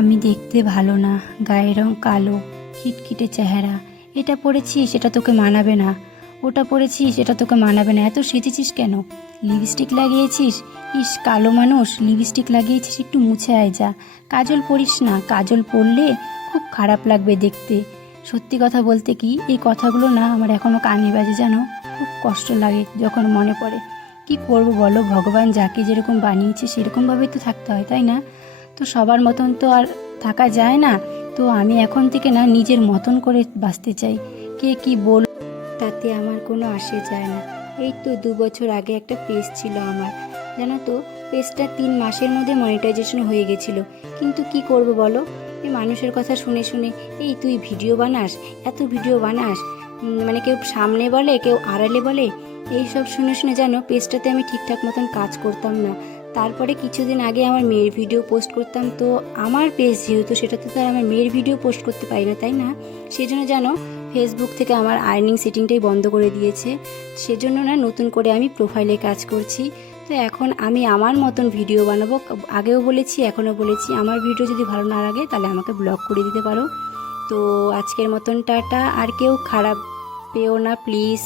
আমি দেখতে ভালো না, গায়ের রং কালো, খিটখিটে চেহারা। এটা পরেছিস এটা তোকে মানাবে না, ওটা পরেছিস এটা তোকে মানাবে না, এত সেজেছিস কেন? লিপস্টিক লাগিয়েছিস? ইস কালো মানুষ, লিপস্টিক লাগিয়েছিস, একটু মুছে আয় যা। কাজল পরিস না, কাজল পরলে খুব খারাপ লাগবে দেখতে। সত্যি কথা বলতে কি, এই কথাগুলো না আমার এখনও কানে বাজে জানো। খুব কষ্ট লাগে যখন মনে পড়ে। কি করব বলো, ভগবান যাকে যেরকম বানিয়েছে সেরকমভাবেই তো থাকতে হয়, তাই না? তো সবার মতন তো আর থাকা যায় না। তো আমি এখন থেকে না নিজের মতন করে বাঁচতে চাই। কে কি বল তাতে আমার কোনো আসে যায় না। এই তো 2 বছর আগে একটা পেজ ছিল আমার, জানো তো। পেজটা 3 মাসের মধ্যে মনিটাইজেশন হয়ে গেছিলো। কিন্তু কি করব বলো, এই মানুষের কথা শুনে শুনে, এই তুই ভিডিও বানাস, এত ভিডিও বানাস, মানে কেউ সামনে বলে কেউ আড়ালে বলে, এই সব শুনে শুনে জানো পেজটাতে আমি ঠিকঠাক মতন কাজ করতাম না। তারপরে কিছুদিন আগে আমার মেয়ের ভিডিও পোস্ট করতাম, তো আমার পেজ যেহেতু সেটাতে তো আর আমার মেয়ের ভিডিও পোস্ট করতে পারি না, তাই না? সেই জন্য জানো ফেসবুক থেকে আমার আর্নিং সেটিংটাই বন্ধ করে দিয়েছে। সেজন্য না নতুন করে আমি প্রোফাইলে কাজ করছি। তো এখন আমি আমার মতন ভিডিও বানাবো। আগেও বলেছি এখনও বলেছি, আমার ভিডিও যদি ভালো না লাগে তাহলে আমাকে ব্লক করে দিতে পারো। তো আজকের মতন টাটা, আর কেউ খারাপ পেও না প্লিজ।